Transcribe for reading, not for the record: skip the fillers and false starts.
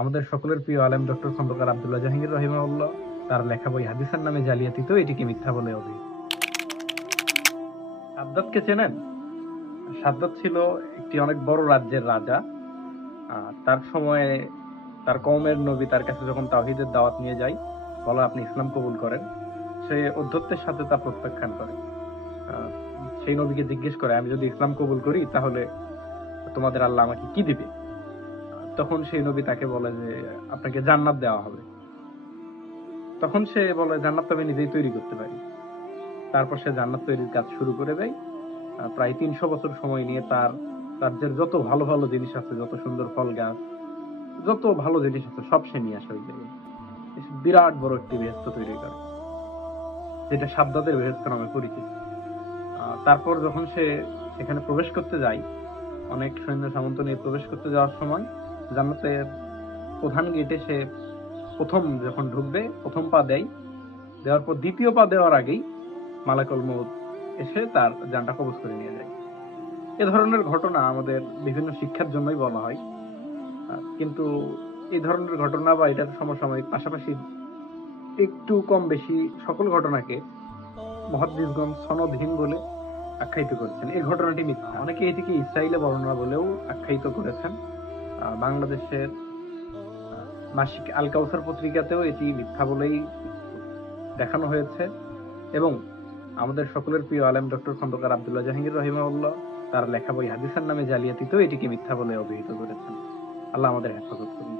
আমাদের সকলের প্রিয় আলেম ডক্টর খন্দকার আব্দুল্লাহ জাহাঙ্গীর রহিমাহুল্লাহ তার লেখা বই হাদিসের নামে জালিয়াতিতেও এটিকে মিথ্যা বলে অভিহিত। সাদ্দাতকে চেনেন? সাদ্দাত ছিল একটি অনেক বড় রাজ্যের রাজা। তার সময়ে তার কওমের নবী তার কাছে যখন তাওহীদের দাওয়াত নিয়ে যায়, বলে আপনি ইসলাম কবুল করেন, সে ঔদ্ধত্যের সাথে তা প্রত্যাখ্যান করে। আহ, সেই নবীকে জিজ্ঞেস করে, আমি যদি ইসলাম কবুল করি তাহলে তোমাদের আল্লাহ আমাকে কি দিবে? তখন সেই নবী তাকে বলে যে আপনাকে জান্নাত দেওয়া হবে। তখন সে বলে জান্নাত তো আমি নিজেই তৈরি করতে পারি। তারপর সে জান্নাত তৈরির কাজ শুরু করে দেয়। প্রায় 300 বছর সময় নিয়ে তার রাজ্যের যত ভালো ভালো জিনিস আছে, যত সুন্দর ফল গাছ, যত ভালো জিনিস আছে সব সে নিয়ে আসে ওই জায়গায়। বিরাট বড় একটি বেহেশত তৈরি করে, যেটা সাদ্দাতের বেহেশত নামে পরিচিত। তারপর যখন সে সেখানে প্রবেশ করতে যায়, অনেক সৈন্য সামন্ত নিয়ে প্রবেশ করতে যাওয়ার সময় জান্নাতের প্রধান গেটে সে প্রথম যখন ঢুকবে, প্রথম পা দেয়, দেওয়ার পর দ্বিতীয় পা দেওয়ার আগেই মালাকুল মউত এসে তার জানটা কবজ করে নিয়ে যায়। এ ধরনের ঘটনা আমাদের বিভিন্ন শিক্ষার জন্যই বলা হয়। কিন্তু এই ধরনের ঘটনা বা এটার সমসাময়িক পাশাপাশি একটু কম বেশি সকল ঘটনাকে মুহাদ্দিসগণ সনদহীন বলে আখ্যায়িত করেছেন। এই ঘটনাটি মিথ্যা। অনেকে এটিকে ইসরায়েলে বর্ণনা বলেও আখ্যায়িত করেছেন। বাংলাদেশের মাসিক আল কাউসার পত্রিকাতেও এটি মিথ্যা বলেই দেখানো হয়েছে। এবং আমাদের সকলের প্রিয় আলেম ডক্টর খন্দকার আব্দুল্লাহ জাহাঙ্গীর রহিমাহুল্লাহ তার লেখা বই হাদিসের নামে জালিয়াতিতেও এটিকে মিথ্যা বলে অভিহিত করেছেন। আল্লাহ আমাদের হেফাজত করুন।